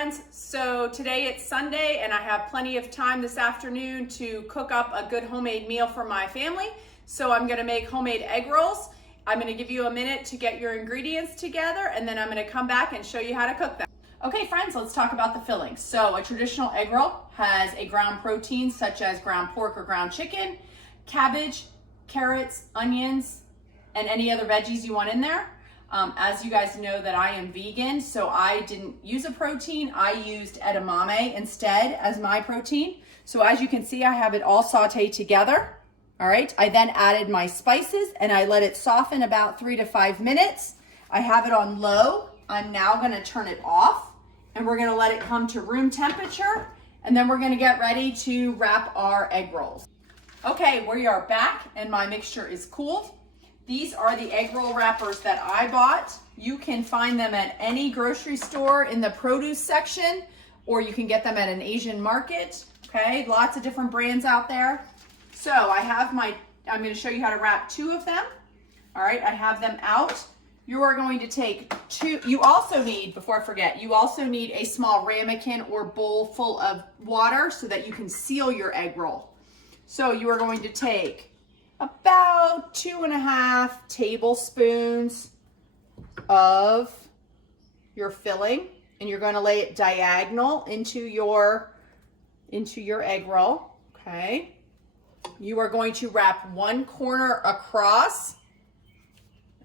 friends. So today it's Sunday and I have plenty of time this afternoon to cook up a good homemade meal for my family. So I'm gonna make homemade egg rolls. I'm gonna give you a minute to get your ingredients together and then I'm gonna come back and show you how to cook them. Okay friends, let's talk about the fillings. So a traditional egg roll has a ground protein such as ground pork or ground chicken, cabbage, carrots, onions, and any other veggies you want in there. As you guys know that I am vegan, so I didn't use a protein. I used edamame instead as my protein. So as you can see, I have it all sauteed together. All right, I then added my spices and I let it soften about 3 to 5 minutes. I have it on low. I'm now gonna turn it off and we're gonna let it come to room temperature and then we're gonna get ready to wrap our egg rolls. Okay, we are back and my mixture is cooled. These are the egg roll wrappers that I bought. You can find them at any grocery store in the produce section, or you can get them at an Asian market. Okay, lots of different brands out there. So I'm gonna show you how to wrap 2 of them. All right, I have them out. You are going to take 2, you also need, before I forget, you also need a small ramekin or bowl full of water so that you can seal your egg roll. So you are going to take about 2.5 tablespoons of your filling and you're going to lay it diagonal into your egg roll. Okay, you are going to wrap 1 corner across,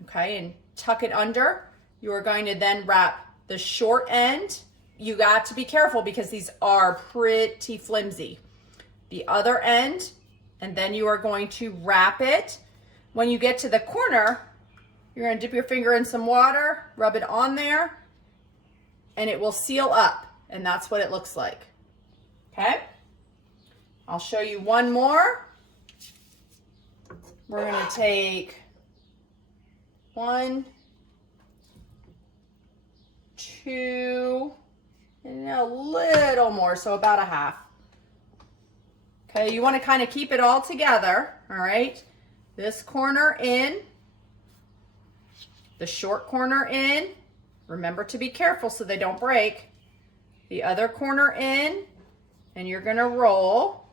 okay, and tuck it under. You are going to then wrap the short end. You got to be careful because these are pretty flimsy. The other end, and then you are going to wrap it. When you get to the corner, you're going to dip your finger in some water, rub it on there, and it will seal up. And that's what it looks like. Okay? I'll show you one more. We're going to take 1, 2, and a little more, so about a half. Okay, you want to kind of keep it all together, all right? This corner in, the short corner in. Remember to be careful so they don't break. The other corner in, and you're going to roll.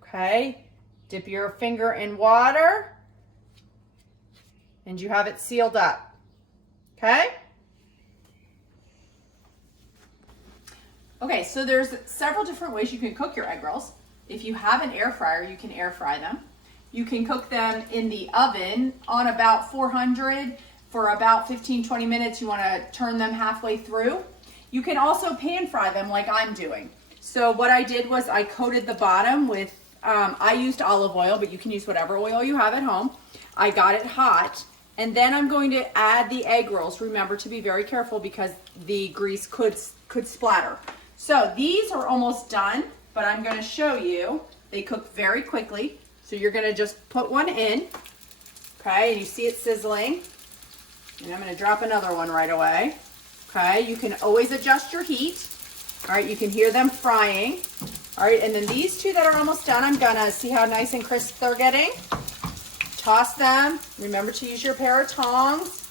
Okay, dip your finger in water, and you have it sealed up. Okay? Okay, so there's several different ways you can cook your egg rolls. If you have an air fryer, you can air fry them. You can cook them in the oven on about 400 for about 15-20 minutes. You want to turn them halfway through. You can also pan fry them like I'm doing. So what I did was I coated the bottom with, I used olive oil, but you can use whatever oil you have at home. I got it hot, and then I'm going to add the egg rolls. Remember to be very careful because the grease could splatter. So these are almost done. But I'm going to show you, they cook very quickly. So you're going to just put one in, okay, and you see it sizzling. And I'm going to drop another one right away, okay. You can always adjust your heat, all right, you can hear them frying, all right, and then these 2 that are almost done, I'm going to see how nice and crisp they're getting. Toss them. Remember to use your pair of tongs.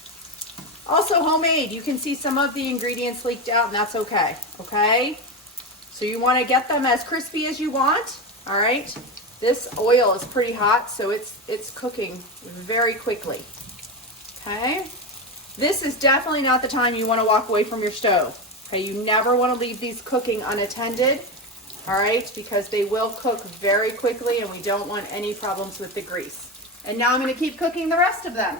Also homemade, you can see some of the ingredients leaked out, and that's okay, okay. So you want to get them as crispy as you want, all right? This oil is pretty hot, so it's cooking very quickly, okay? This is definitely not the time you want to walk away from your stove, okay? You never want to leave these cooking unattended, all right? Because they will cook very quickly and we don't want any problems with the grease. And now I'm going to keep cooking the rest of them.